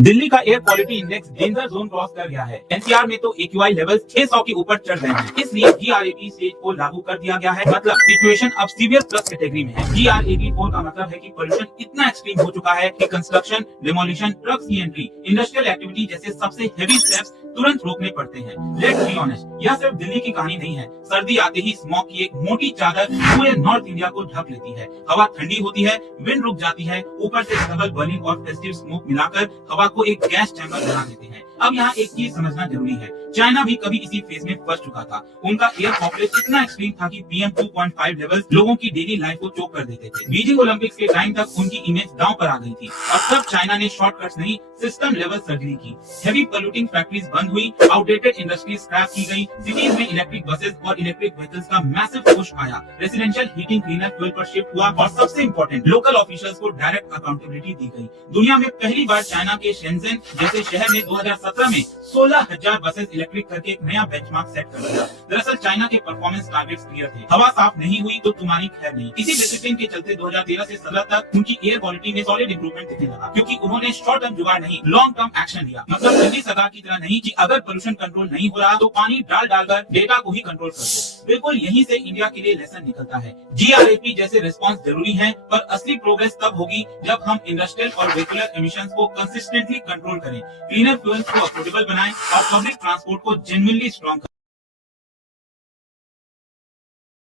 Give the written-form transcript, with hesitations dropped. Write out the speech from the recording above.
दिल्ली का air quality index danger zone cross कर गया है। एनसीआर में तो एक्यूआई लेवल 600 के ऊपर चढ़ गए हैं, इसलिए जीआरएबी स्टेज को लागू कर दिया गया है। मतलब सिचुएशन अब सीवियर प्लस कैटेगरी में है। जीआरएबी 4 का मतलब है कि पोल्यूशन इतना एक्सट्रीम हो चुका है कि कंस्ट्रक्शन, डिमोलिशन, ट्रक्स की एंट्री, इंडस्ट्रियल एक्टिविटी जैसे सबसे हेवी स्टेप्स तुरंत रोकने पड़ते हैं। लेट्स बी ऑनेस्ट, यह सिर्फ दिल्ली की कहानी नहीं है। सर्दी आते ही स्मॉग की एक मोटी चादर पूरे नॉर्थ इंडिया को ढक लेती है। हवा ठंडी होती है, विंड रुक जाती है, ऊपर से डबल बर्निंग और फेस्टिव स्मोक मिलाकर हवा को एक गैस चैम्बर बना देते हैं। अब यहाँ एक चीज समझना जरूरी है, चाइना भी कभी इसी फेज में फंस चुका था। उनका एयर पॉपुलेशन इतना एक्सट्रीम था कि पीएम 2.5 लेवल लोगों की डेली लाइफ को चोक कर देते थे। बीजिंग ओलंपिक्स के टाइम तक उनकी इमेज दांव पर आ गई थी और तब चाइना ने शॉर्टकट्स नहीं, सिस्टम लेवल सर्जरी की। हेवी पोल्यूटिंग फैक्ट्रीज बंद हुई, आउटडेटेड इंडस्ट्री स्क्रैप की गई, सिटीज में इलेक्ट्रिक बसेस और इलेक्ट्रिक व्हीकल्स का मैसिव पुश आया, रेसिडेंशियल हीटिंग क्लीनर फ्यूल पर शिफ्ट हुआ और सबसे इम्पोर्टेंट लोकल ऑफिशियल्स को डायरेक्ट अकाउंटेबिलिटी दी गई। दुनिया में पहली बार चाइना के शेंजन जैसे शहर ने 2017 में 16,000 बसेस इलेक्ट्रिक करके एक नया बेंचमार्क सेट कर दिया। दरअसल चाइना के परफॉर्मेंस टारगेट्स क्लियर थे, हवा साफ नहीं हुई तो तुम्हारी खैर नहीं। इसी डिसिप्लिन के चलते 2013 से 17 तक उनकी एयर क्वालिटी में सॉलिड इंप्रूवमेंट दिखने लगा, क्योंकि उन्होंने शॉर्ट टर्म जुगाड़ नहीं, लॉन्ग टर्म एक्शन लिया। मतलब दिल्ली सरकार की तरह नहीं कि अगर पोल्यूशन कंट्रोल नहीं हो रहा तो पानी डालकर डेटा को ही कंट्रोल कर दो। बिल्कुल यहीं से इंडिया के लिए लेसन निकलता है। जीआरएपी जैसे रिस्पॉन्स जरूरी है, पर असली प्रोग्रेस तब होगी जब हम इंडस्ट्रियल और व्हीकुलर एमिशंस को कंसिस्टेंटली कंट्रोल करें, क्लीनर फ्यूल्स को अफोर्डेबल बनाएं और पब्लिक ट्रांसपोर्ट को जेन्युइनली स्ट्रॉन्ग